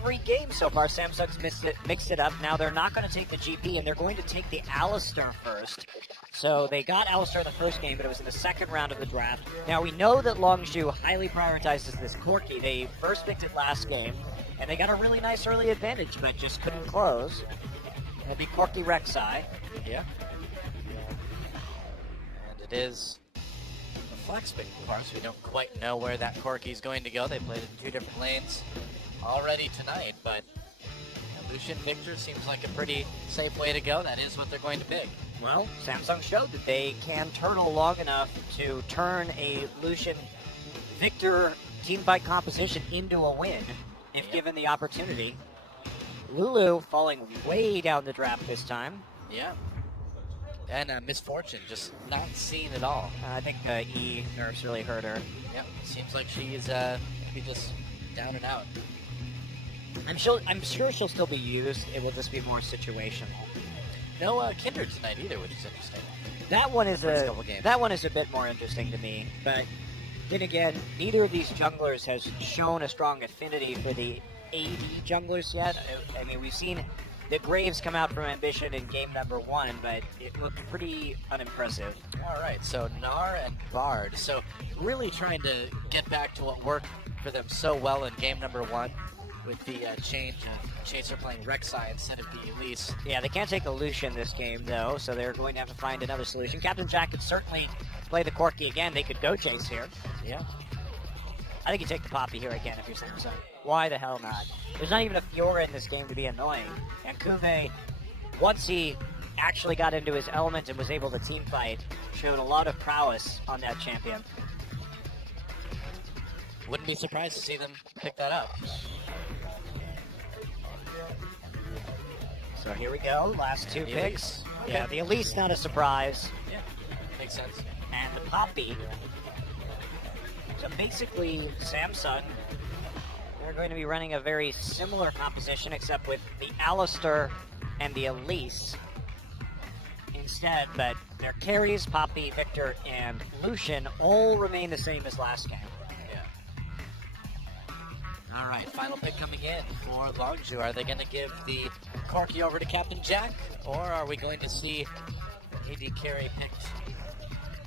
every game so far, Samsung's mixed it up. Now they're not going to take the GP, and they're going to take the Alistar first. So they got Alistar the first game, but it was in the second round of the draft. Now we know that Longzhu highly prioritizes this Corki. They first picked it last game, and they got a really nice early advantage, but just couldn't close. It'll be Corki Rek'Sai. Yeah. And it is a flex pick, of course. We don't quite know where that Corki's going to go. They played it in 2 different lanes already tonight, but Lucian Victor seems like a pretty safe way to go. That is what they're going to pick. Well, Samsung showed that they can turtle long enough to turn a Lucian Victor teamfight composition into a win if given the opportunity. Lulu falling way down the draft this time. Yeah. And Misfortune just not seen at all. I think E nerfs really hurt her. Yep. Seems like she's maybe just down and out. I'm sure she'll still be used. It will just be more situational. No Kindred tonight either, which is interesting. That one is a bit more interesting to me. But then again, neither of these junglers has shown a strong affinity for the AD junglers yet. I mean, we've seen the Graves come out from Ambition in game number 1, but it looked pretty unimpressive. All right, so Gnar and Bard. So really trying to get back to what worked for them so well in game number 1 with the change of Chaser playing Rek'Sai instead of the Elise. Yeah, they can't take a Lucian this game, though, so they're going to have to find another solution. Captain Jack could certainly play the Corki again. They could go Chase here. Yeah. I think you take the Poppy here again if you're Samsung. Why the hell not? There's not even a Fiora in this game to be annoying. And Kuve, once he actually got into his element and was able to team fight, showed a lot of prowess on that champion. Wouldn't be surprised to see them pick that up. So here we go, last 2 picks. Okay. Yeah, the Elise not a surprise. Yeah, makes sense. And the Poppy. So basically, Samsung, they're going to be running a very similar composition, except with the Alistar and the Elise instead, but their carries, Poppy, Victor, and Lucian all remain the same as last game. All right, final pick coming in for Longzhu. Are they going to give the Corki over to Captain Jack, or are we going to see AD carry picked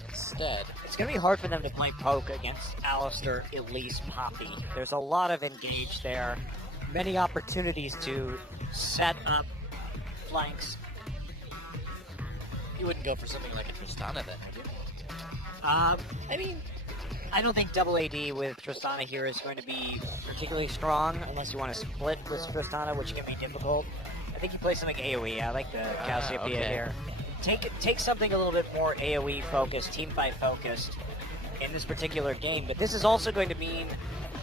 instead? It's going to be hard for them to play poke against Alistar, Elise, Poppy. There's a lot of engage there, many opportunities to set up flanks. You wouldn't go for something like a Tristana then, would you? I mean, I don't think double AD with Tristana here is going to be particularly strong unless you want to split with Tristana, which can be difficult. I think you play something AoE. I like the Cassiopeia here. Take something a little bit more AoE focused, teamfight focused in this particular game. But this is also going to mean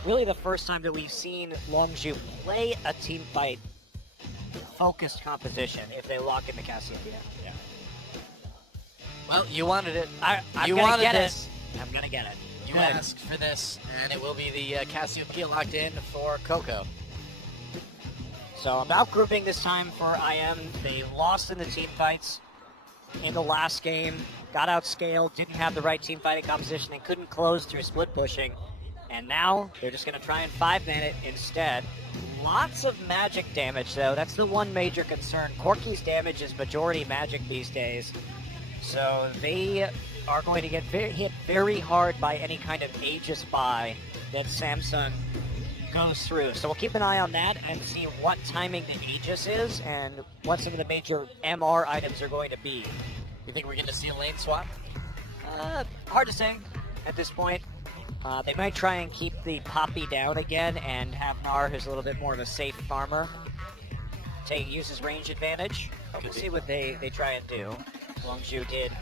really the first time that we've seen Longzhu play a teamfight focused composition if they lock in the Cassiopeia. Yeah. Well, you wanted it. I'm gonna get it. I'm gonna get it. You asked for this, and it will be the Cassiopeia locked in for Coco. So about grouping this time for IM. They lost in the team fights in the last game, got outscaled, didn't have the right team fighting composition, and couldn't close through split pushing. And now they're just going to try and 5-man it instead. Lots of magic damage, though. That's the one major concern. Corki's damage is majority magic these days. So they are going to get hit very hard by any kind of Aegis buy that Samsung goes through. So we'll keep an eye on that and see what timing the Aegis is and what some of the major MR items are going to be. You think we're going to see a lane swap? Hard to say at this point. They might try and keep the Poppy down again and have Gnar, who's a little bit more of a safe farmer, use his range advantage. We'll see what they try and do. Longzhu did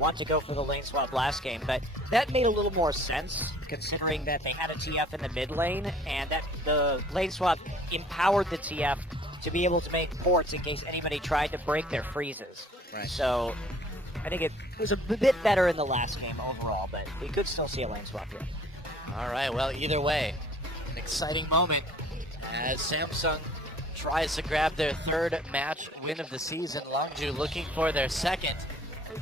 want to go for the lane swap last game, but that made a little more sense considering that they had a TF in the mid lane and that the lane swap empowered the TF to be able to make ports in case anybody tried to break their freezes. Right. So I think it was a bit better in the last game overall, but we could still see a lane swap here. All right, well, either way, an exciting moment as Samsung tries to grab their 3rd match win of the season. Longzhu looking for their 2nd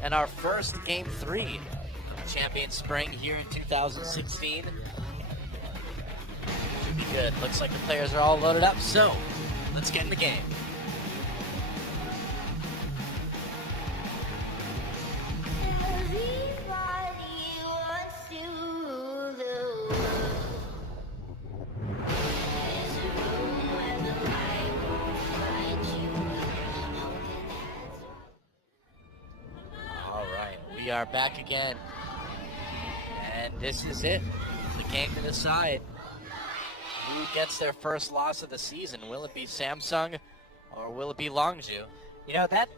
and our first Game 3 Champion Spring here in 2016. be good. Looks like the players are all loaded up, so let's get in the game. We are back again, and this is it. The game to decide who gets their first loss of the season. Will it be Samsung or will it be Longzhu? You know, that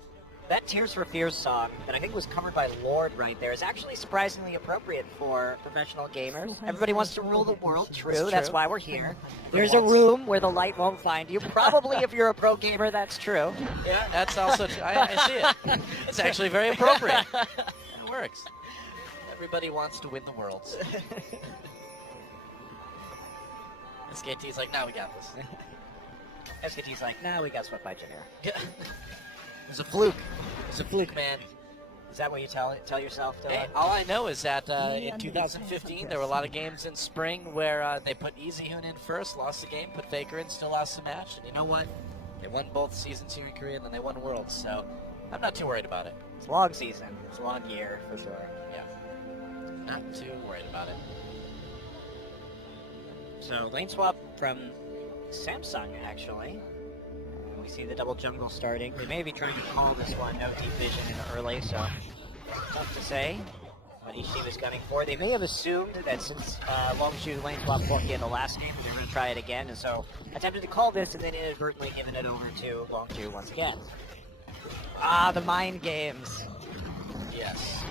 Tears for Fears song that I think was covered by Lord right there is actually surprisingly appropriate for professional gamers. Everybody wants to rule the world, true, that's why we're here. There's a room where the light won't find you. Probably if you're a pro gamer, that's true. Yeah, that's also true. I see it. It's actually very appropriate. It works. Everybody wants to win the worlds. SKT's like, nah, we got this. SKT's like, nah, we got swept by Junior. It's a fluke. It's a fluke, man. Is that what you tell yourself? Hey, all I know is that in 2015, there were a lot of games in spring where they put EasyHoon in first, lost the game, put Faker in, still lost the match. And you know what? They won both seasons here in Korea, and then they won Worlds. So I'm not too worried about it. It's a long season. It's a long year, for sure. Yeah. Not too worried about it. So, lane swap from Samsung, actually. We see the double jungle starting. They may be trying to call this one no deep vision in early, so tough to say what Ishii was gunning for. They may have assumed that since Longzhu lane swap won't in the last game, they're going to try it again, and so attempted to call this and then inadvertently given it over to Longzhu once again. Ah, the mind games. Yes.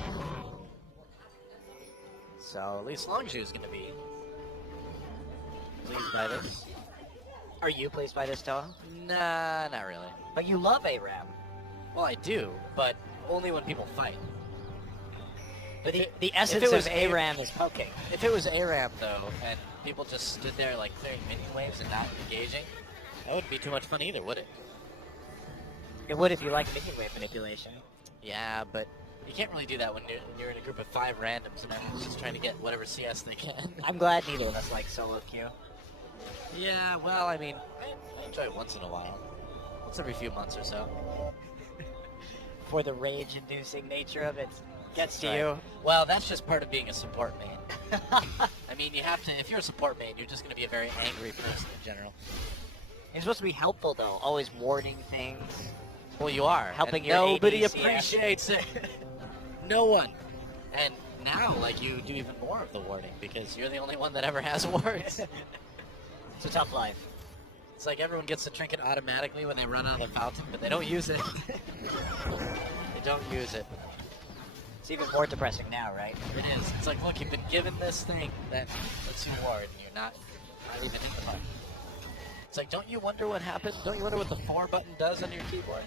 So at least Longzhu is going to be pleased by this. Are you pleased by this, Toa? Nah, not really. But you love ARAM. Well, I do, but only when people fight. But the essence of ARAM is poking. If it was ARAM, though, and people just stood there like clearing minion waves and not engaging, that wouldn't be too much fun either, would it? It would if you like minion wave manipulation. Yeah, but you can't really do that when you're in a group of 5 randoms and everyone's just trying to get whatever CS they can. I'm glad neither of us like solo queue. Yeah, well, I mean, I enjoy it once in a while. Once every few months or so. For the rage-inducing nature of it gets to you. Well, that's just part of being a support main. I mean, you have to, if you're a support main, you're just going to be a very angry person in general. You're supposed to be helpful, though, always warding things. Well, you are. Helping your nobody ADCS. appreciates it. No one. And now, like, you do even more of the warding, because you're the only one that ever has wards. It's a tough life. It's like everyone gets the trinket automatically when they run out of the fountain, but they don't use it. They don't use it. It's even more depressing now, right? It is. It's like, look, you've been given this thing that lets you ward, and you're not even in the button. It's like, don't you wonder what happens? Don't you wonder what the 4 button does on your keyboard?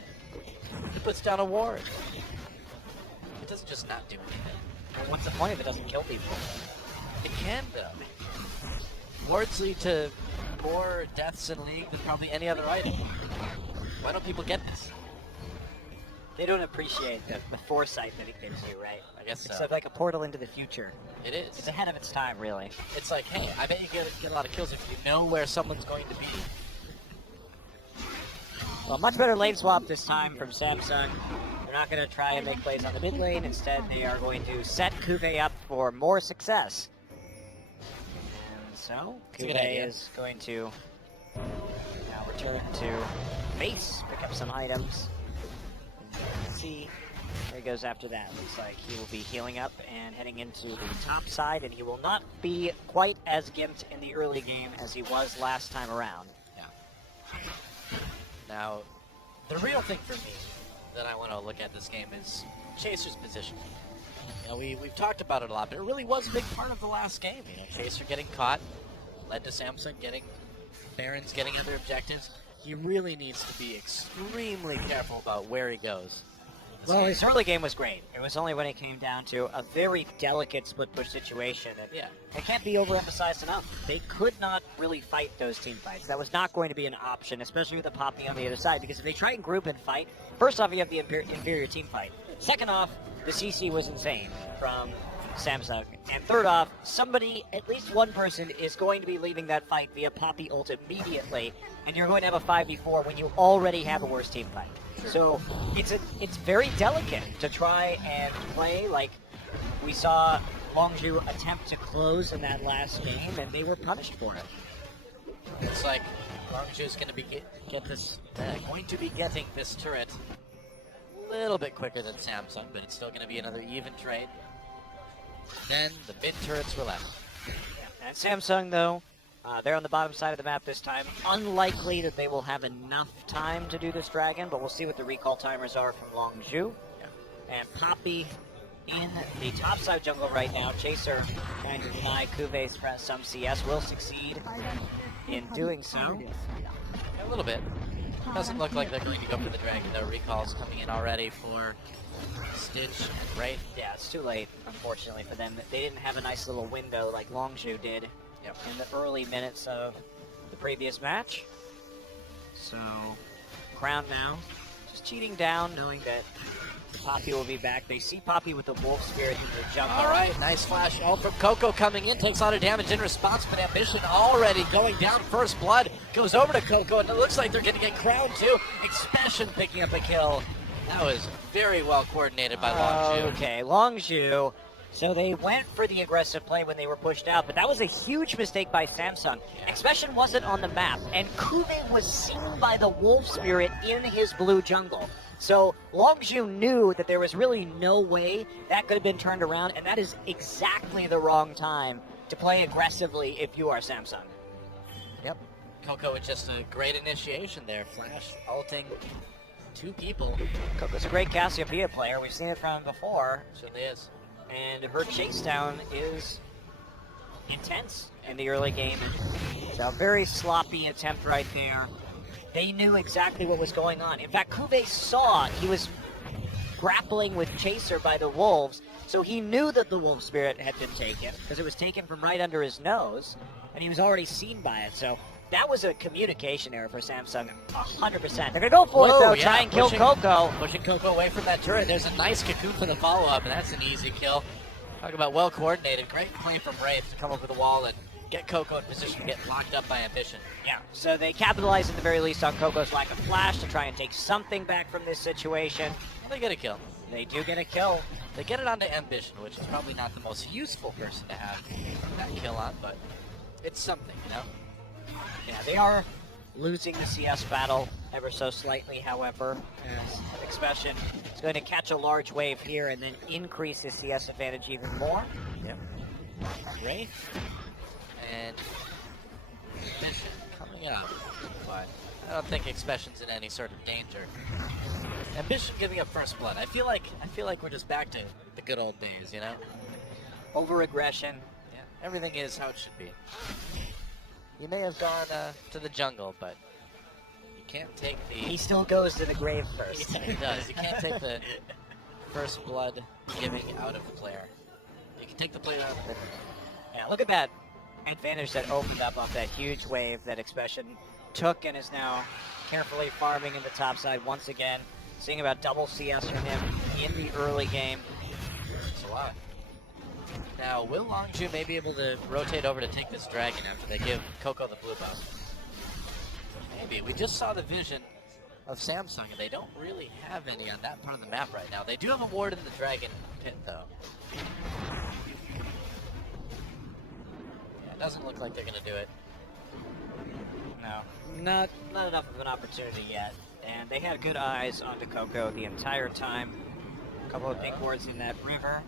It puts down a ward. It doesn't just not do anything. What's the point if it doesn't kill people? It can, though. Wards lead to more deaths in League than probably any other item. Why don't people get this? They don't appreciate the foresight that it gives you, right? I guess so. It's like a portal into the future. It is. It's ahead of its time, really. It's like, hey, I bet you get a lot of kills if you know where someone's going to be. Well, much better lane swap this time from Samsung. They're not going to try and make plays on the mid lane. Instead, they are going to set Kuve up for more success. And so, Kuve is going to now return to base, pick up some items. Let's see where he goes after that. Looks like he will be healing up and heading into the top side, and he will not be quite as gimped in the early game as he was last time around. Yeah. Now, the real thing for me that I want to look at this game is Chaser's position. You know, we've talked about it a lot, but it really was a big part of the last game. You know, Chaser getting caught led to Samsung getting Barons, getting other objectives. He really needs to be extremely careful about where he goes. Well, his early game was great. It was only when it came down to a very delicate split push situation. And yeah, it can't be overemphasized enough. They could not really fight those team fights. That was not going to be an option, especially with the Poppy on the other side, because if they try and group and fight, first off, you have the inferior team fight. Second off, the CC was insane from Samsung. And third off, somebody, at least one person, is going to be leaving that fight via Poppy ult immediately, and you're going to have a 5v4 when you already have a worse team fight. So it's very delicate to try and play like we saw Longzhu attempt to close in that last game, and they were punished for it. It's like Longzhu is going to be going to be getting this turret a little bit quicker than Samsung, but it's still going to be another even trade. Then the mid turrets were left. And Samsung, though, they're on the bottom side of the map this time. Unlikely that they will have enough time to do this dragon, but we'll see what the recall timers are from Longzhu. And Poppy in the topside jungle right now. Chaser trying to deny Kuve's some CS, will succeed in doing so. A little bit. Doesn't look like they're going to go for the dragon, though. Recalls coming in already for Stitch and Wraith. Yeah, it's too late, unfortunately, for them. They didn't have a nice little window like Longzhu did in the early minutes of the previous match. So, Crown now just cheating down, knowing that Poppy will be back. They see Poppy with the Wolf Spirit in the jungle. All right, nice flash ult from Coco coming in, takes a lot of damage in response, but Ambition already going down. First blood goes over to Coco, and it looks like they're going to get Crown too. Expression picking up a kill. That was very well coordinated by Longzhu. Okay, Longzhu. So they went for the aggressive play when they were pushed out, but that was a huge mistake by Samsung. Expression wasn't on the map, and Kuve was seen by the Wolf Spirit in his blue jungle. So Longzhu knew that there was really no way that could have been turned around, and that is exactly the wrong time to play aggressively if you are Samsung. Yep. Coco with just a great initiation there. Flash, ulting, two people. Coco's a great Cassiopeia player. We've seen it from him before. Certainly is. And her chase down is intense in the early game. So a very sloppy attempt right there. They knew exactly what was going on. In fact, Kuve saw he was grappling with Chaser by the Wolves, so he knew that the Wolf Spirit had been taken, because it was taken from right under his nose, and he was already seen by it. So that was a communication error for Samsung, 100%. They're going to go for it, though, try and kill Coco. Pushing Coco away from that turret. There's a nice cocoon for the follow-up, and that's an easy kill. Talk about well-coordinated. Great play from Wraith to come over the wall and get Coco in position to get locked up by Ambition. Yeah, so they capitalized at the very least on Coco's lack of flash to try and take something back from this situation. They get a kill. They do get a kill. They get it onto Ambition, which is probably not the most useful person to have that kill on, but it's something, you know? Yeah, they are losing the CS battle ever so slightly, however, as Expression is going to catch a large wave here and then increase his CS advantage even more. Yep. Wraith and Ambition coming up, but I don't think Expression's in any sort of danger. Ambition giving up first blood. I feel like we're just back to the good old days, you know? Over aggression. Yeah, everything is how it should be. You may have gone to the jungle, but you can't take the... He still goes to the grave first. Yeah, he does. You can't take the first blood giving out of the player. You can take the player out of the player. Yeah, look at that advantage that opened up off that huge wave that Expression took and is now carefully farming in the top side once again. Seeing about double CS from him in the early game. It's a lot. Now, will Longzhu may be able to rotate over to take this dragon after they give Coco the blue buff? Maybe. We just saw the vision of Samsung, and they don't really have any on that part of the map right now. They do have a ward in the dragon pit, though. Yeah, it doesn't look like they're going to do it. No, not enough of an opportunity yet. And they had good eyes onto Coco the entire time. A couple of big wards in that river.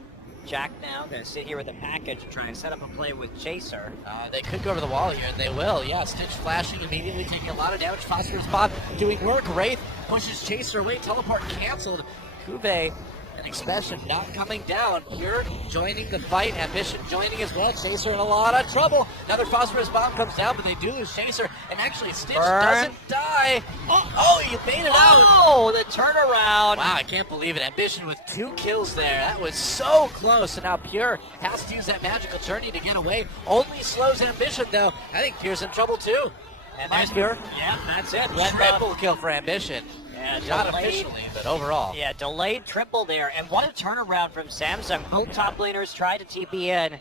Jack now going to sit here with a package and try and set up a play with Chaser. They could go over the wall here, and they will. Yeah, Stitch flashing immediately, taking a lot of damage. Phosphorus Bomb doing work. Wraith pushes Chaser away. Teleport canceled. Kuve and Expression not coming down. Pure joining the fight. Ambition joining as well. Chaser in a lot of trouble. Another Phosphorus Bomb comes down, but they do lose Chaser. And actually, Stitch doesn't die. Oh, you made it out. Oh, the turnaround. Wow, I can't believe it. Ambition with 2 kills there. That was so close. And now Pure has to use that magical journey to get away. Only slows Ambition, though. I think Pure's in trouble, too. And there's Pure. Yeah, that's it. Triple kill for Ambition. Yeah, Not delayed, officially, but overall. yeah, delayed triple there, and what a turnaround from Samsung. Both top laners tried to TP in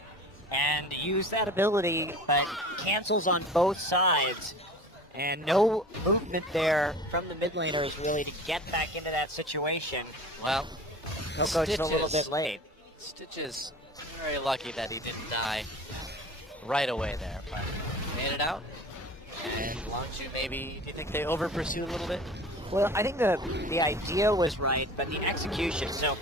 and use that ability, but cancels on both sides. And no movement there from the mid laners really to get back into that situation. Well, Coco just a little bit late. Stitch is very lucky that he didn't die right away there, but made it out. And Longzhu, maybe, do you think they over-pursued a little bit? Well, I think the idea was right, but the execution. So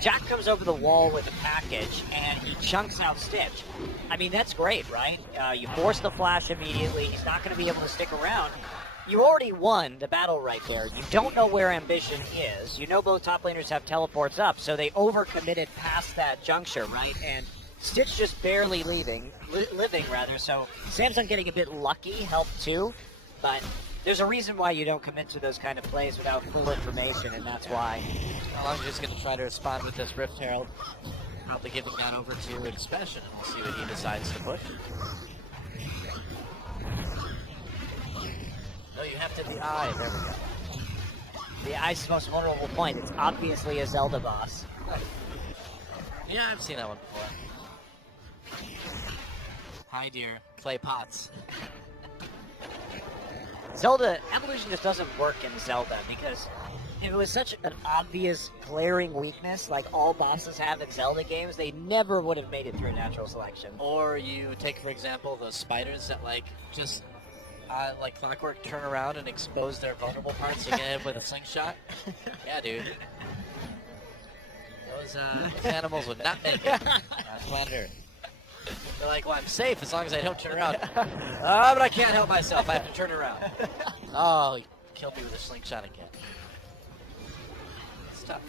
Jack comes over the wall with a package, and he chunks out Stitch. I mean, that's great, right? You force the flash immediately. He's not going to be able to stick around. You already won the battle right there. You don't know where Ambition is. You know both top laners have teleports up, so they overcommitted past that juncture, right? And Stitch just barely living, so Samsung getting a bit lucky helped too, but there's a reason why you don't commit to those kind of plays without full information, and that's why. I'm just going to try to respond with this Rift Herald. Probably give that over to Expression, and we'll see what he decides to push. No, you have to the eye. There we go. The Eye's the most vulnerable point. It's obviously a Zelda boss. Yeah, I've seen that one before. Hi, dear. Play pots. Zelda, evolution just doesn't work in Zelda because if it was such an obvious, glaring weakness like all bosses have in Zelda games, they never would have made it through natural selection. Or you take, for example, those spiders that, like, just, like clockwork, turn around and expose their vulnerable parts to get hit with a slingshot. Yeah, dude. Those animals would not make it on planet Earth. They're like, well, I'm safe as long as I don't turn around. But I can't help myself. I have to turn around. Oh, he killed me with a slingshot again. It's tough.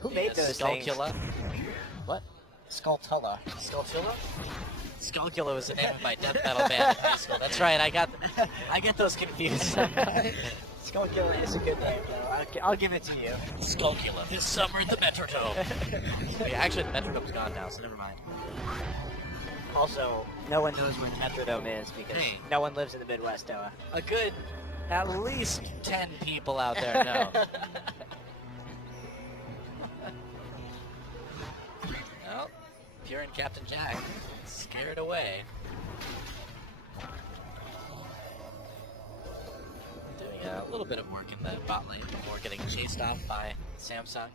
Who made those things? Skulltula. What? Skulltula. Skulltula? Skulltula was the name of my death metal band in high school. That's right. I get those confused. Skulltula is a good name, though. I'll give it to you. Skulltula. This summer at the Metrodome. Yeah, actually, the Metrodome's gone now, so never mind. Also, no one knows where the Metrodome is because no one lives in the Midwest, Noah. A good, at least 10 people out there know. Well, Pure and Captain Jack scared away. Doing a little bit of work in the bot lane before getting chased off by Samsung.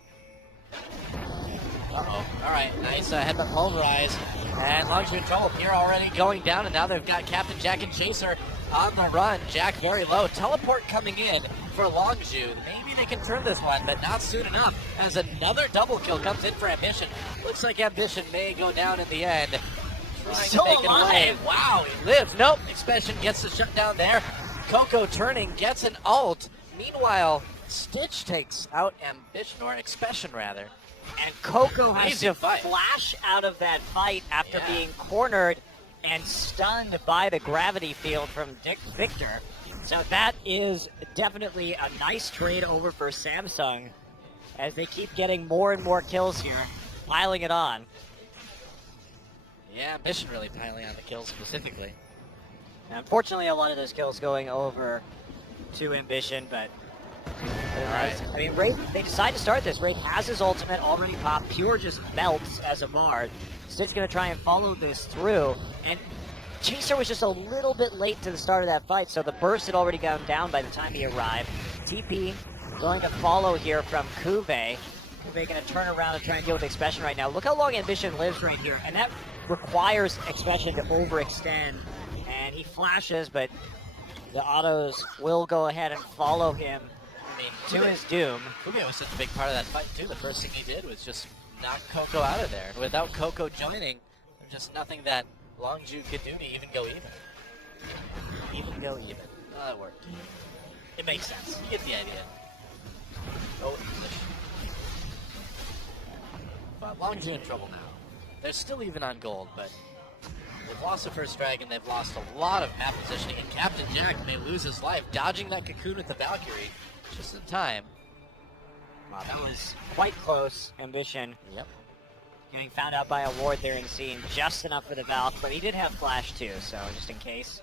Uh-oh. Alright, nice headbutt pulverize. And Longzhu in trouble. Here already going down, and now they've got Captain Jack and Chaser on the run. Jack very low. Teleport coming in for Longzhu. Maybe they can turn this one, but not soon enough, as another double kill comes in for Ambition. Looks like Ambition may go down in the end. Trying to make it away. Wow, he lives. Nope. Expression gets the shutdown there. Coco turning, gets an ult. Meanwhile, Stitch takes out Ambition, or Expression rather. And Coco has to fight. flash out of that fight after being cornered and stunned by the gravity field from Victor. So that is definitely a nice trade over for Samsung as they keep getting more and more kills here, piling it on. Yeah, Ambition really piling on the kills specifically. Unfortunately, a lot of those kills going over to Ambition, but Alright. I mean, Wraith, they decide to start this. Wraith has his ultimate already popped. Pure just melts as a Bard. Stitch going to try and follow this through. And Chaser was just a little bit late to the start of that fight, so the burst had already gone down by the time he arrived. TP going to follow here from Kuve. Kuve going to turn around and try and deal with Expression right now. Look how long Ambition lives right here, and that requires Expression to overextend. And he flashes, but the autos will go ahead and follow him to his doom. Kume was such a big part of that fight too. The first thing he did was just knock Coco out of there. Without Coco joining, there's just nothing that Longzhu could do to even go even. Even go even. Oh, that worked. It makes sense. You get the idea. Oh, but Longzhu in trouble now. They're still even on gold, but they've lost the first dragon. They've lost a lot of map positioning, and Captain Jack may lose his life dodging that cocoon with the Valkyrie. Just in time. Wow, that was quite close. Ambition. Yep. Getting found out by a ward there and seen just enough for the Valk, but he did have flash too, so just in case.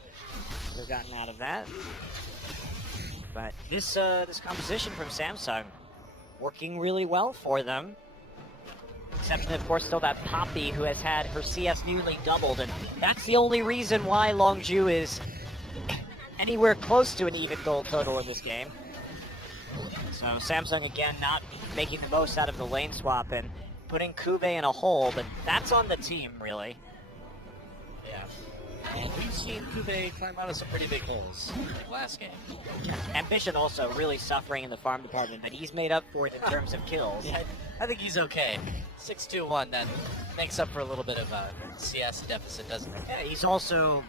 Could have gotten out of that. But this composition from Samsung working really well for them. Exception, of course, still that Poppy, who has had her CS nearly doubled, and that's the only reason why Longzhu is anywhere close to an even gold total in this game. So Samsung, again, not making the most out of the lane swap and putting Kube in a hole, but that's on the team, really. Yeah. And we've seen Kube climb out of some pretty big holes like last game. Ambition also really suffering in the farm department, but he's made up for it in terms of kills. Yeah, I think he's okay. 6-2-1, that makes up for a little bit of a CS deficit, doesn't it? Yeah, he's also,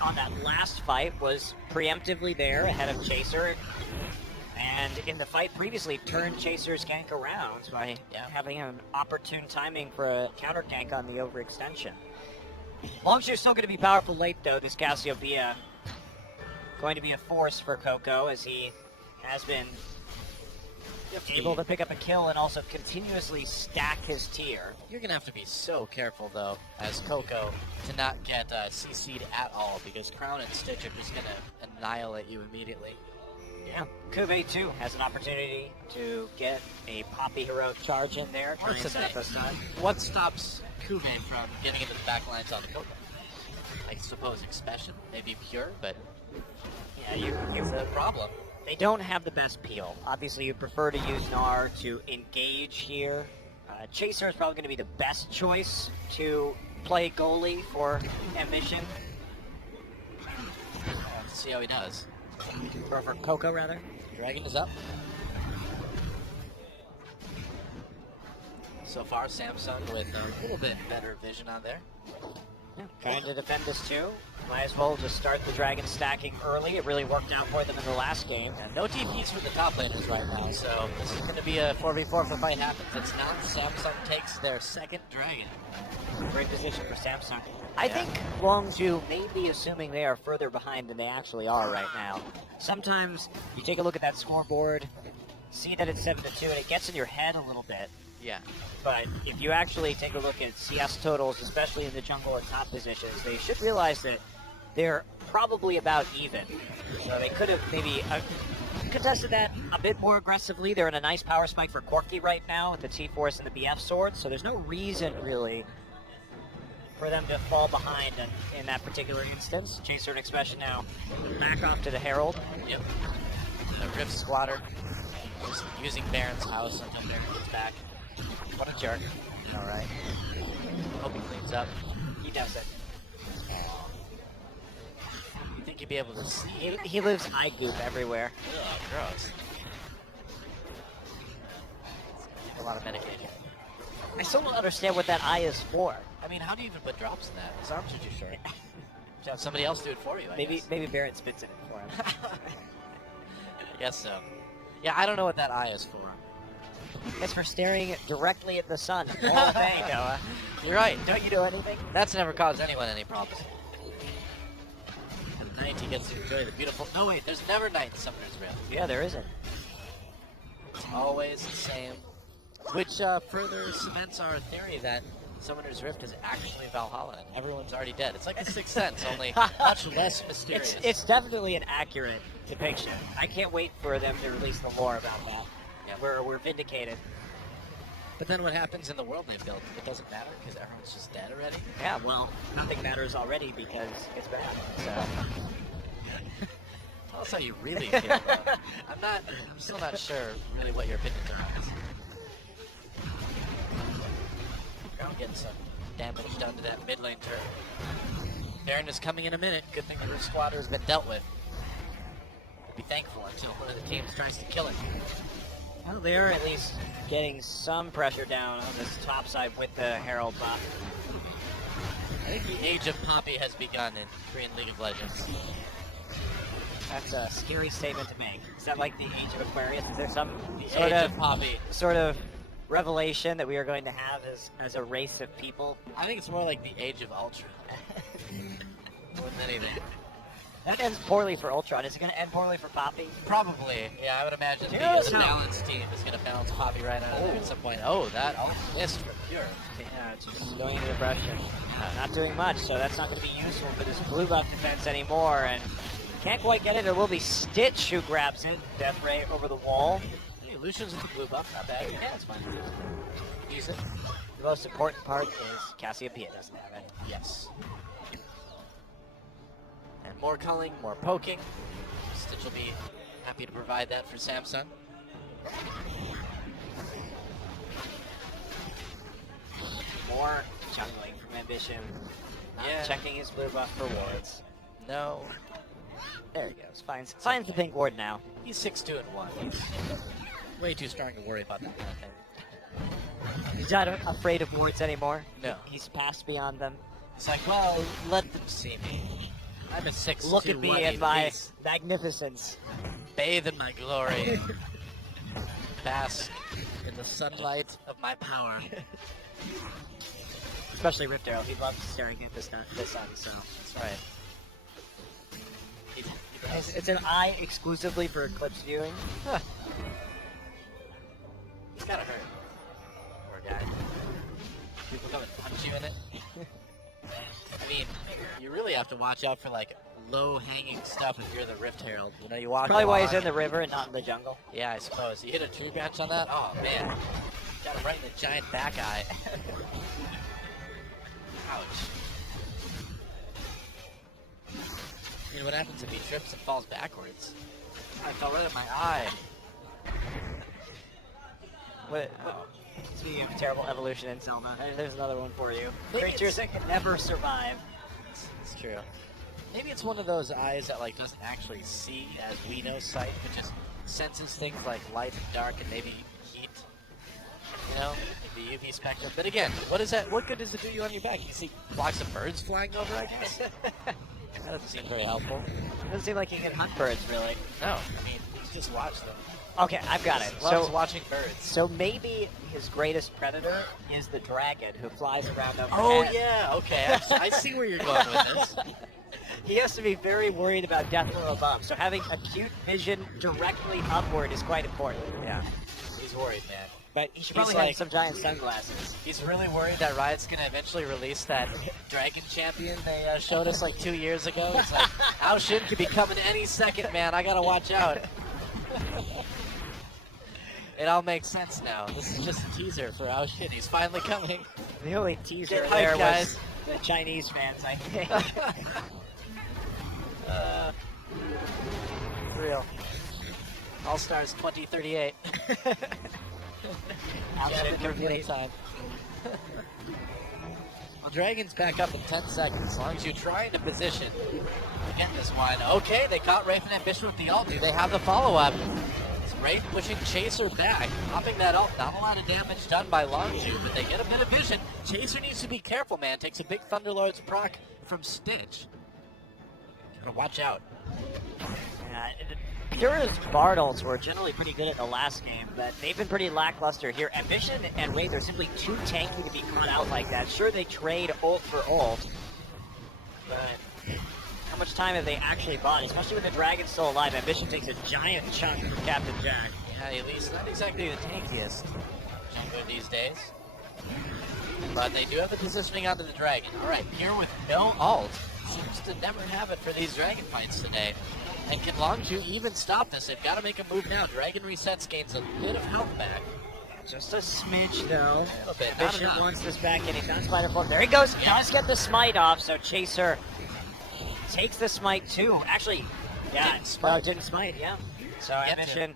on that last fight, was preemptively there ahead of Chaser. And in the fight previously, turned Chaser's gank around by having an opportune timing for a counter gank on the overextension. Longzhu's still going to be powerful late, though. This Cassiopeia going to be a force for Coco, as he has been able to pick up a kill and also continuously stack his tier. You're going to have to be so careful, though, as Coco, to not get CC'd at all, because Crown and Stitch are just going to annihilate you immediately. Yeah, Kube too has an opportunity to get a Poppy heroic charge in there. What stops Kube from getting into the back lines on Coco? I suppose Expression, maybe Pure, but yeah, it's a problem. They don't have the best peel. Obviously, you'd prefer to use Gnar to engage here. Chaser is probably going to be the best choice to play goalie for Ambition. Let's see how he does. Or for Coco, rather. Dragon is up. So far, Samsung with a little bit better vision on there. Yeah, trying to defend this too. Might as well just start the Dragon stacking early. It really worked out for them in the last game. And no TPs for the top laners right now, so this is going to be a 4v4 if the fight happens. It's not. Samsung takes their second Dragon. Great position for Samsung. I think Longzhu may be assuming they are further behind than they actually are right now. Sometimes you take a look at that scoreboard, see that it's 7-2, and it gets in your head a little bit. Yeah. But if you actually take a look at CS totals, especially in the jungle or top positions, they should realize that they're probably about even. So they could have maybe contested that a bit more aggressively. They're in a nice power spike for Corki right now with the T-Force and the BF sword, so there's no reason really for them to fall behind in that particular instance. Chaser and Expression now back off to the Herald. Yep. The Rift Squatter just using Baron's house until Baron gets back. What a jerk. Alright. Hope he cleans up. He does it. You think you'd be able to see? He lives eye goop everywhere. Ugh, gross. A lot of medication. I still don't understand what that eye is for. I mean, how do you even put drops in that? His arms are too short. Just have somebody else do it for you, I guess. Maybe Barrett spits in it for him. I guess so. Yeah, I don't know what that eye is for. It's for staring directly at the sun all day, Noah. You're right. Don't you do anything? That's never caused anyone any problems. At night, he gets to enjoy the beautiful... No, wait, there's never night in Summoner's Rift. Yeah, there isn't. It's always the same. Which further cements our theory that Summoner's Rift is actually Valhalla and everyone's already dead. It's like the Sixth Sense, only much less mysterious. It's definitely an accurate depiction. I can't wait for them to release the lore about that. Yeah, we're vindicated. But then what happens in the world they built? It doesn't matter because everyone's just dead already? Yeah, well, nothing matters already because it's bad. So. Tell us how you really feel. I'm still not sure really what your opinions are on this. I'm getting some damage done to that mid lane turret. Baron is coming in a minute. Good thing the Rift Squatter has been dealt with. Be thankful until one of the teams tries to kill it. Well, they're at least getting some pressure down on this top side with the Herald buff. I think the age of Poppy has begun in Korean League of Legends. That's a scary statement to make. Is that like the age of Aquarius? Is there some sort of revelation that we are going to have as a race of people? I think it's more like the age of Ultra. More than anything. That ends poorly for Ultron. Is it going to end poorly for Poppy? Probably. Yeah, I would imagine the balanced team is going to balance Poppy right out of there at some point. Oh, that missed for Pure. Yeah, it's just going into depression. Not doing much, so that's not going to be useful for this blue buff defense anymore. And Can't quite get it. It will be Stitch who grabs it. Death Ray over the wall. Hey, Lucian's with the blue buff, not bad. Yeah, it's fine. Use it. The most important part is Cassiopeia doesn't have it. Yes. And more culling, more poking. Stitch will be happy to provide that for Samsung. More jungling from Ambition. Not checking his blue buff for wards. No. There he goes. Finds the pink ward now. He's 6-2 and 1. He's way too strong to worry about that kind of thing. He's not afraid of wards anymore. No. He's passed beyond them. It's like, well, let them see me. I'm a 6'2", Look at me and my magnificence. Bathe in my glory. Bask in the sunlight of my power. Especially Rift Arrow. He loves staring at the sun, so. That's right. It's an eye exclusively for Eclipse viewing. Huh. He's gotta hurt. Poor guy. People come and punch you in it. I mean, you really have to watch out for like low-hanging stuff if you're the Rift Herald. You know, you walk. Probably why he's in the river and not in the jungle. Yeah, I suppose. You hit a tree branch on that? Oh man, got him right in the giant back eye. Ouch. I mean, what happens if he trips and falls backwards? I fell right in my eye. Speaking of terrible evolution in Selma, there's another one for you. Maybe Creatures that can never survive. It's true. Maybe it's one of those eyes that like doesn't actually see as we know sight, but just senses things like light and dark and maybe heat. You know, the UV spectrum. But again, what is that? What good does it do you on your back? You see flocks of birds flying over, I guess. That doesn't seem very helpful. Doesn't seem like you can hunt birds, really. No, I mean, just watch them. Okay, I've got it. Loves watching birds. So maybe his greatest predator is the dragon who flies around overhead. Oh yeah, okay. I see where you're going with this. He has to be very worried about death from above. So having acute vision directly upward is quite important. Yeah, he's worried, man. But he should probably have some giant sunglasses. He's really worried that Riot's gonna eventually release that Dragon Champion they showed us like 2 years ago. It's like, Ao Shin could be coming any second, man. I gotta watch out. It all makes sense now. This is just a teaser for Ao Shin. He's finally coming. The only teaser Get there hyped, guys. was the Chinese fans, I think. It's real. All Stars 2038. Time. Well, Dragon's back up in 10 seconds. As long as you try into position to get this one. Okay, they caught Wraith and Ambition with the ult. Do they have the follow-up? It's Wraith pushing Chaser back, popping that ult. Not a lot of damage done by Longzhu, but they get a bit of vision. Chaser needs to be careful, man. Takes a big Thunderlord's proc from Stitch. Gotta watch out. Pura's Bard ults were generally pretty good at the last game, but they've been pretty lackluster here. Ambition and Wraith are simply too tanky to be caught out like that. Sure, they trade ult for ult, but how much time have they actually bought? Especially with the Dragon still alive, Ambition takes a giant chunk from Captain Jack. Yeah, at least not exactly the tankiest jungler these days. But they do have the positioning onto the Dragon. Alright, here with no ult. Seems to never have it for these Dragon fights today. And can Longzhu even stop this? They've got to make a move now. Dragon resets, gains a bit of health back. Just a smidge, though. A little bit. Ambition wants this back, and he found Spider Form. There he goes. He does get the smite off, so Chaser takes the smite too. Actually, yeah, didn't smite, yeah. So Ambition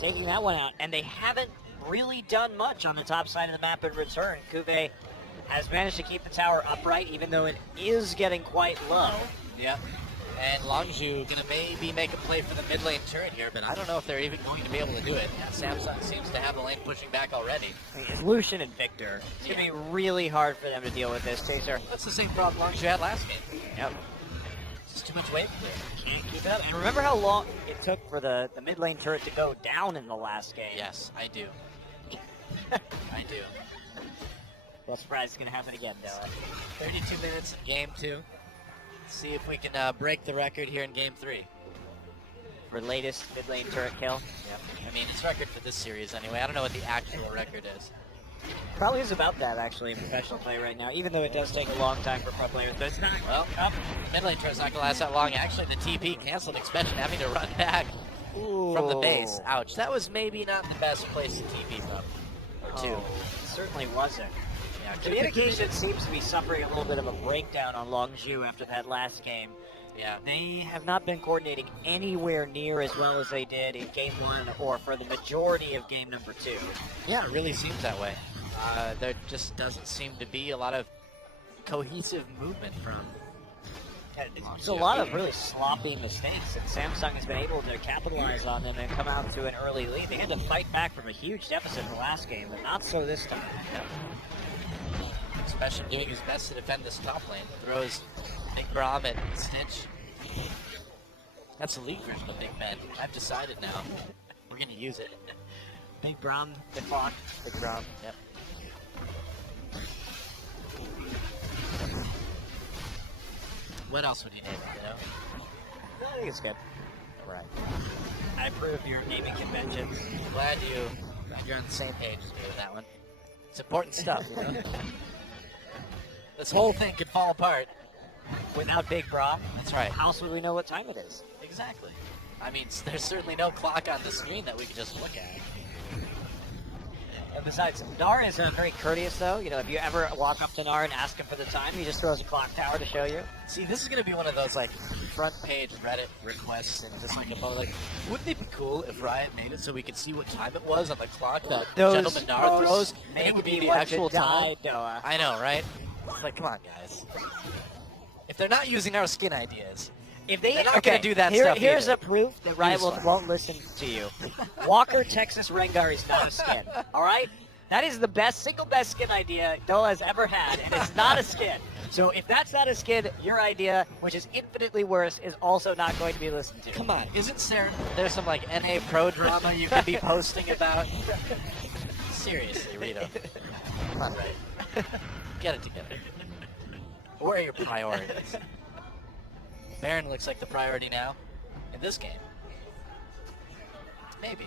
taking that one out, and they haven't really done much on the top side of the map in return. Kuve has managed to keep the tower upright, even though it is getting quite low. Yeah. And Longzhu gonna maybe make a play for the mid lane turret here, but I don't know if they're even going to be able to do it. Samsung seems to have the lane pushing back already. I mean, it's Lucian and Victor. It's gonna be really hard for them to deal with this, Chaser. That's the same problem Longzhu had last game. Yep. Just too much weight. Can't keep it up. And remember how long it took for the mid lane turret to go down in the last game? Yes, I do. I do. Well, surprise, it's gonna happen again, though. 32 minutes in game 2. See if we can break the record here in game 3. For latest mid lane turret kill. Yep. I mean, it's record for this series anyway. I don't know what the actual record is. Probably is about that, actually, in professional play right now, even though it does take a long time for pro players, but it's not. Well, mid lane turn's not going to last that long. Actually, the TP canceled Expansion having to run back from the base. Ouch. That was maybe not the best place to TP from. Or two. It certainly wasn't. Yeah, Communication seems to be suffering a little bit of a breakdown on Longzhu after that last game. Yeah. They have not been coordinating anywhere near as well as they did in Game 1 or for the majority of Game number 2. Yeah, it really seems that way. There just doesn't seem to be a lot of cohesive movement from. It's a lot of really sloppy mistakes, and Samsung has been able to capitalize on them and come out to an early lead. They had to fight back from a huge deficit in the last game, but not so this time. Expansion doing his best to defend this top lane. Throws Big Braum at Stitch. That's the league version of Big Ben. I've decided now. We're going to use it. Big Braum, the clock. Big Braum, yep. What else would you name it, you know? I think it's good. Right. I approve your naming conventions. Glad you're on the same page as me with that one. It's important stuff, you know? This whole thing could fall apart. Without Big Braum, That's right. how else would we know what time it is? Exactly. I mean, there's certainly no clock on the screen that we could just look at. And besides, Nar is very courteous, though. You know, if you ever walk up to Nar and ask him for the time, he just throws a clock tower to show you. See, this is going to be one of those, like, front page Reddit requests and just like about, like, wouldn't it be cool if Riot made it so we could see what time it was on the clock that Gentleman Nar throws? And it would be the actual time. Noah. I know, right? It's like, come on, guys. If they're not using our skin ideas, If they're not going to do that stuff Here's either. a proof that Riot won't listen to you. Walker Texas Rengar is not a skin. All right, that is the single best skin idea Dola has ever had, and it's not a skin. So if that's not a skin, your idea, which is infinitely worse, is also not going to be listened to. come on, isn't there's some like NA pro drama you could be posting about? Seriously, Rito. Come on, right? Get it together. Where are your priorities? Baron looks like the priority now in this game. Maybe.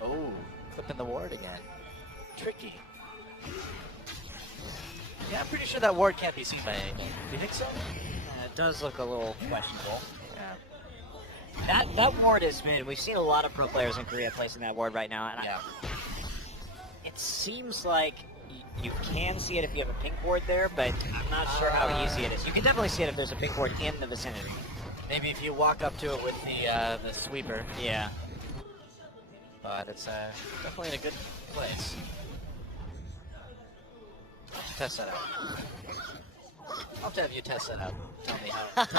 Oh, flipping the ward again. Tricky. Yeah, I'm pretty sure that ward can't be seen by anything. Do you think so? It does look a little questionable. Yeah. That ward has been. We've seen a lot of pro players in Korea placing that ward right now, and Yeah. it seems like you can see it if you have a pink ward there, but I'm not sure how easy it is. You can definitely see it if there's a pink ward in the vicinity. Maybe if you walk up to it with the sweeper. Yeah. But it's definitely in a good place. Test that out. I'll have to have you test that out. Tell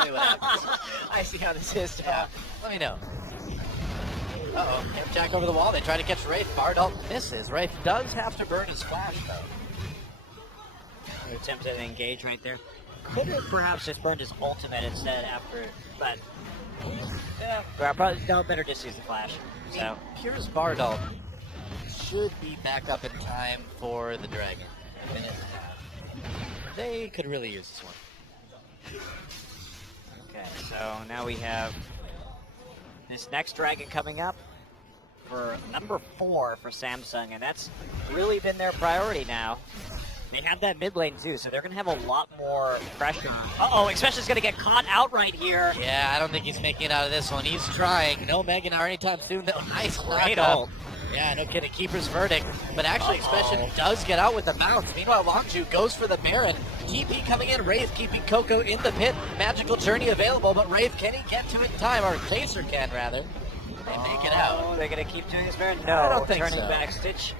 me what happens. I see how this is. Yeah, let me know. Uh-oh, hip jack over the wall. They try to catch Wraith. Bardalt misses. Wraith does have to burn his flash, though. Attempted to engage right there. Could have perhaps just burned his ultimate instead after, but yeah, probably better just use the flash. So Pure's Bardalt should be back up in time for the dragon. They could really use this one. okay, so now we have this next dragon coming up for number 4 for Samsung, and that's really been their priority now. They have that mid lane too, so they're going to have a lot more pressure. Uh-oh, Expression's going to get caught outright here. Yeah, I don't think he's making it out of this one. He's trying. No Meganar anytime soon, though. Nice Great knock ult. up. Yeah, no kidding. Keeper's verdict. But actually, Expression does get out with the bounce. Meanwhile, Longzhu goes for the Baron. TP coming in. Wraith keeping Coco in the pit. Magical Journey available, but Wraith, can he get to it in time? Or Chaser can, rather. They make it out. They're going to keep doing this, Baron? No, I don't think turning so. back. Stitch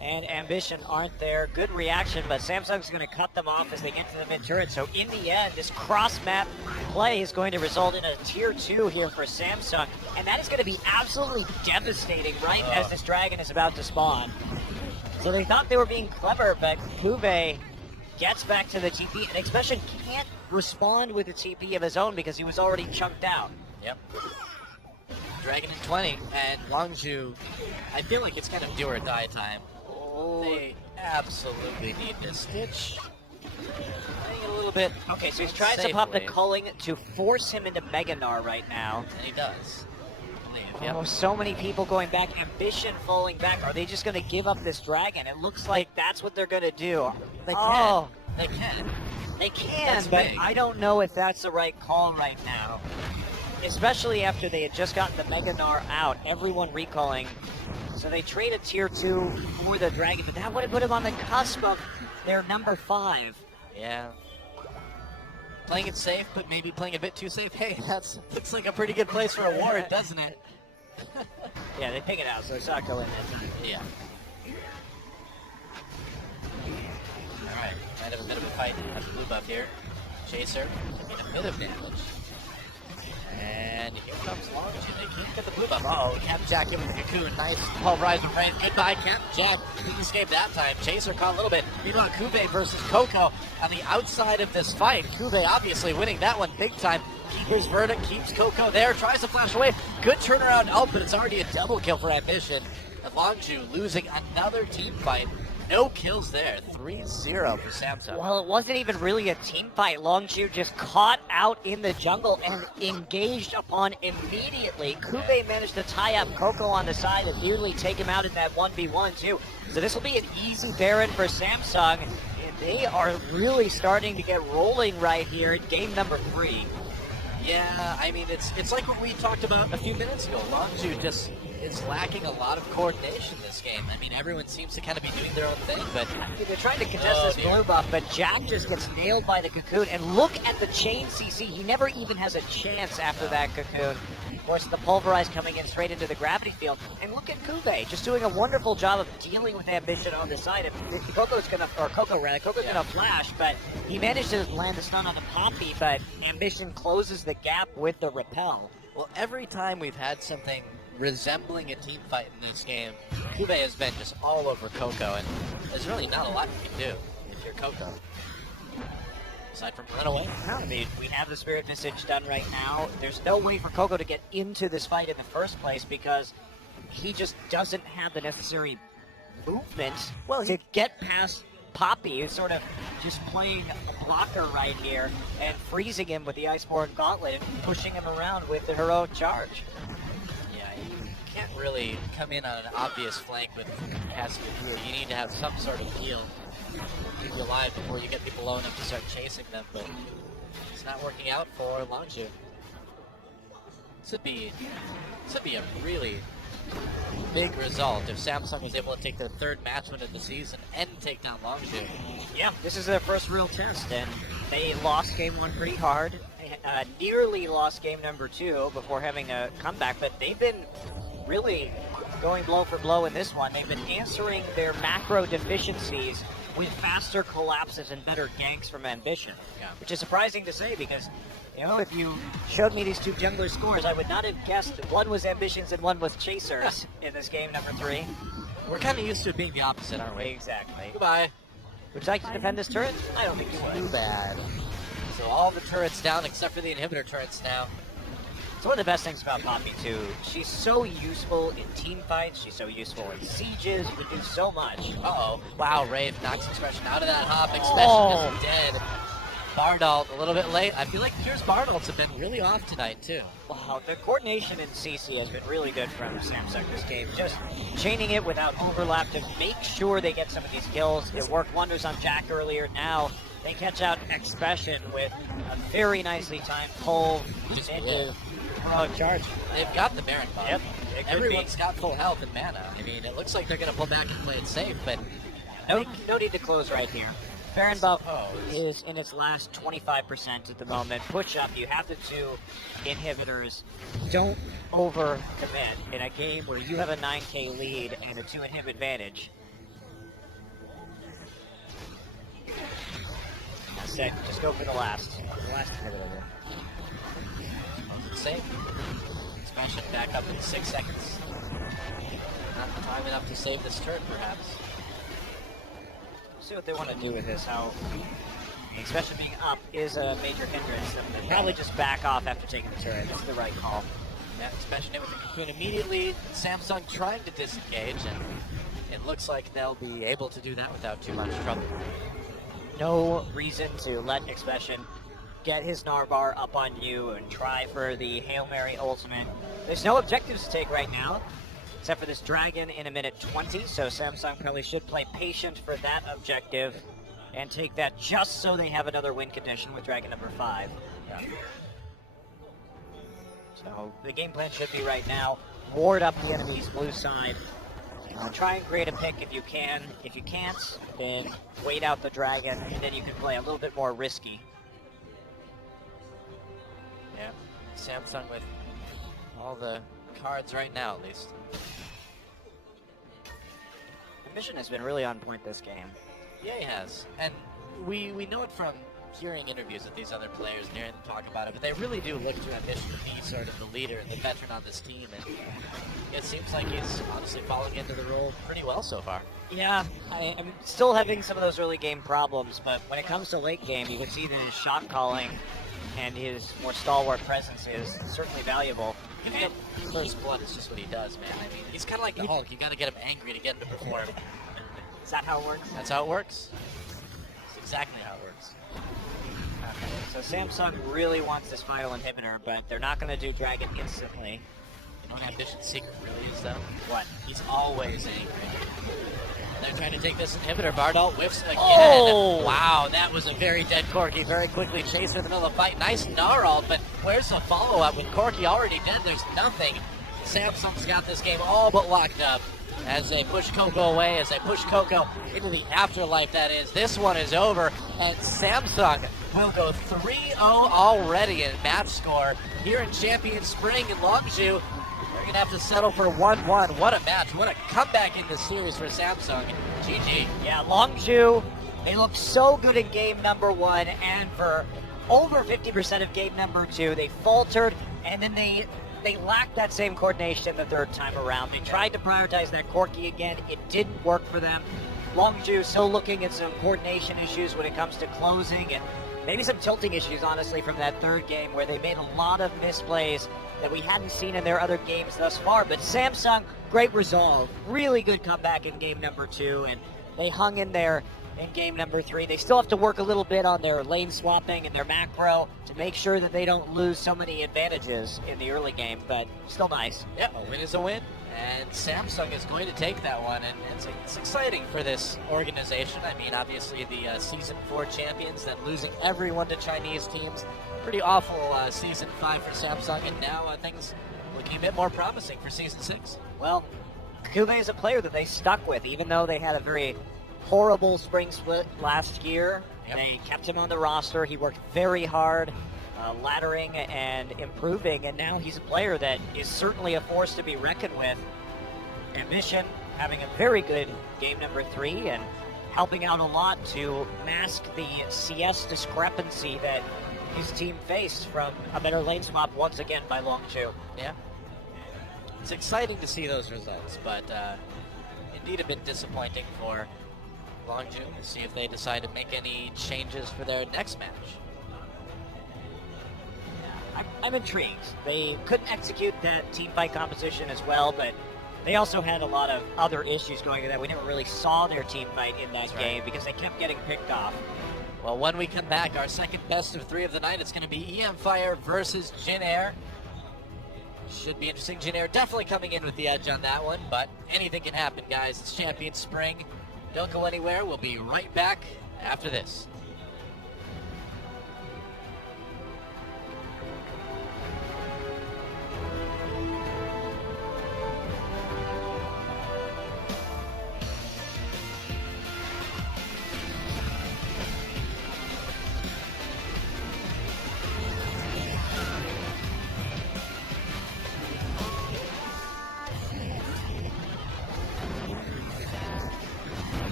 and Ambition aren't there. Good reaction, but Samsung's going to cut them off as they get to the mid turret. So in the end, this cross-map play is going to result in a tier 2 here for Samsung, and that is going to be absolutely devastating right as this dragon is about to spawn. So they thought they were being clever, but Puve gets back to the TP, and Expression can't respond with a TP of his own because he was already chunked out. Yep. Dragon in 20, and Longzhu, I feel like it's kind of do or die time. They absolutely need this. Stitch playing a little bit. Okay, so he's trying to pop the culling to force him into Meganar right now. And he does. believe. Yep. Oh, so many people going back. Ambition falling back. Are they just going to give up this dragon? It looks like that's what they're going to do. They Oh, can. They can. they can, That's but big. I don't know if that's the right call right now. Especially after they had just gotten the Mega Gnar out, everyone recalling. So they trade a tier 2 for the dragon, but that would have put him on the cusp of their number 5. Yeah. Playing it safe, but maybe playing a bit too safe. Hey, that's looks like a pretty good place for a ward, doesn't it? Yeah, they pick it out, so it's not going that time. Yeah. Alright, might have a bit of a fight at the blue buff here. Chaser taking a bit of damage. And here comes Longzhu. They can't get the blue buff. Uh-oh, Captain Jack in with the cocoon. Nice pulverizer frame. Goodbye, Captain Jack. He escaped that time. Chaser caught a little bit. Meanwhile, Kube versus Coco on the outside of this fight. Kube obviously winning that one big time. His verdict keeps Coco there. Tries to flash away. Good turnaround out, but it's already a double kill for Ambition. And Longzhu losing another team fight. No kills there. 3-0 for Samsung. Well, it wasn't even really a team fight. Longzhu just caught out in the jungle and engaged upon immediately. Kube managed to tie up Coco on the side and nearly take him out in that 1v1 too. So this will be an easy Baron for Samsung. And they are really starting to get rolling right here in game number 3. Yeah, I mean, it's like what we talked about a few minutes ago. Longzhu just is lacking a lot of coordination this game. I mean, everyone seems to kind of be doing their own thing, but they're trying to contest this blue buff, but Jack just gets nailed by the cocoon. And look at the chain CC. He never even has a chance after that cocoon. Of course, the pulverize coming in straight into the gravity field. And look at Kube just doing a wonderful job of dealing with Ambition on the side. Coco's gonna flash, but he managed to land the stun on the Poppy, but Ambition closes the gap with the repel. well, every time we've had something resembling a team fight in this game, Kube has been just all over Coco, and there's really not a lot you can do if you're Coco. Aside from run away. I mean, we have the Spirit Visage done right now. There's no way for Coco to get into this fight in the first place because he just doesn't have the necessary movement to get past Poppy, who's sort of just playing a blocker right here and freezing him with the Iceborne Gauntlet and pushing him around with the heroic charge. Yeah, you can't really come in on an obvious flank with Cascadia. You need to have some sort of heal to keep you alive before you get people low enough to start chasing them, but it's not working out for Longzhu. This would be a really big result if Samsung was able to take their third match win of the season and take down Longzhu. Yeah, this is their first real test, and they lost game 1 pretty hard. They nearly lost game number 2 before having a comeback, but they've been really going blow for blow in this one. They've been answering their macro deficiencies with faster collapses and better ganks from Ambition, which is surprising to say because, you know, if you showed me these two jungler scores, I would not have guessed that one was Ambitions and one was Chasers in this game number 3. We're kind of used to it being the opposite, aren't we? Exactly. Goodbye. Would you like to defend this turret? I don't think you would. Too bad. So all the turrets down except for the inhibitor turrets now. It's one of the best things about Poppy too. She's so useful in team fights. She's so useful in sieges. You can do so much. Uh-oh. Wow, Rave knocks Expression out of that hop. Expression is dead. Bardalt a little bit late. I feel like Pierce Bardalts have been really off tonight too. Wow, the coordination in CC has been really good from Samsung this game. Just chaining it without overlap to make sure they get some of these kills. It worked wonders on Jack earlier. Now they catch out Expression with a very nicely timed pull into heroic charge. They've got the Baron buff. Yep. Everyone's got full health and mana. I mean, it looks like they're going to pull back and play it safe, but no need to close right here. Baron buff is in its last 25% at the moment. Push up, you have the 2 inhibitors. Don't overcommit in a game where you have a 9k lead and a 2 inhib advantage. That's it, just go for the last inhibitor there. safe. Expansion back up in 6 seconds. Not time enough to save this turret, perhaps. See what they want to do with this, how Expression being up is a major hindrance. They'll probably just back off after taking the turret. It's the right call. Yeah, Expression in with the cocoon immediately. Samsung trying to disengage, and it looks like they'll be able to do that without too much trouble. No reason to let Expression get his Narbar up on you and try for the Hail Mary ultimate. There's no objectives to take right now, except for this dragon in a minute 20, so Samsung probably should play patient for that objective and take that just so they have another win condition with dragon number 5. Yeah. So the game plan should be right now, ward up the enemy's blue side. Try and create a pick if you can. If you can't, then wait out the dragon, and then you can play a little bit more risky. Yeah, Samsung with all the cards right now, at least. The mission has been really on point this game. Yeah, he has. And we know it from hearing interviews with these other players and hearing them talk about it, but they really do look to Ambition to be sort of the leader and the veteran on this team, and it seems like he's honestly falling into the role pretty well so far. Yeah, I'm still having some of those early game problems, but when it comes to late game, you can see that his shot calling and his more stalwart presence is certainly valuable. And first blood is just what he does, man. I mean, he's kind of like the Hulk. You got to get him angry to get him to perform. Is that how it works? That's how it works. That's exactly how it works. Okay, so Samsung really wants this final inhibitor, but they're not going to do Dragon instantly. You know what Ambition's secret really is, though? What? He's always angry. They're trying to take this inhibitor. Bardal whiffs again. Oh! Wow, that was a very dead Corki. Very quickly chased in the middle of the fight. Nice Gnarl, but where's the follow-up? With Corki already dead, there's nothing. Samsung's got this game all but locked up as they push Coco away, as they push Coco into the afterlife, that is. This one is over, and Samsung will go 3-0 already in match score here in Champion Spring in Longzhu. They're going to have to settle for 1-1. What a match. What a comeback in this series for Samsung. GG. Yeah, Longzhu, they looked so good in game number 1, and for over 50% of game number 2, they faltered, and then they lacked that same coordination the third time around. They tried to prioritize that Corki again. It didn't work for them. Longzhu still looking at some coordination issues when it comes to closing, and maybe some tilting issues, honestly, from that third game where they made a lot of misplays that we hadn't seen in their other games thus far. But Samsung, great resolve. Really good comeback in game number 2, and they hung in there in game number 3. They still have to work a little bit on their lane swapping and their macro to make sure that they don't lose so many advantages in the early game, but still nice. Yeah, a win is a win, and Samsung is going to take that one, and it's exciting for this organization. I mean, obviously the Season 4 champions, then losing everyone to Chinese teams. Pretty awful Season 5 for Samsung, and now things looking a bit more promising for Season 6. Well, Kube is a player that they stuck with, even though they had a very horrible spring split last year. Yep. They kept him on the roster. He worked very hard, laddering and improving, and now he's a player that is certainly a force to be reckoned with. Ambition having a very good game number 3 and helping out a lot to mask the CS discrepancy that his team faced from a better lane swap once again by Longzhu. Yeah. It's exciting to see those results, but indeed a bit disappointing for Longzhu. We'll see if they decide to make any changes for their next match. I'm intrigued. They couldn't execute that team fight composition as well, but they also had a lot of other issues going with that. We never really saw their team fight in that game because they kept getting picked off. Well, when we come back, our second best of 3 of the night, it's going to be EM Fire versus Jin Air. Should be interesting. Jin Air definitely coming in with the edge on that one, but anything can happen, guys. It's Champion Spring. Don't go anywhere. We'll be right back after this.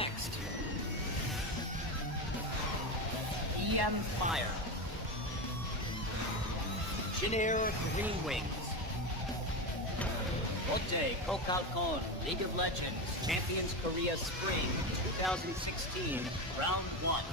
next. EM Fire. Jinair Green Wings. Ote Kokalkon, League of Legends, Champions Korea Spring 2016, Round 1.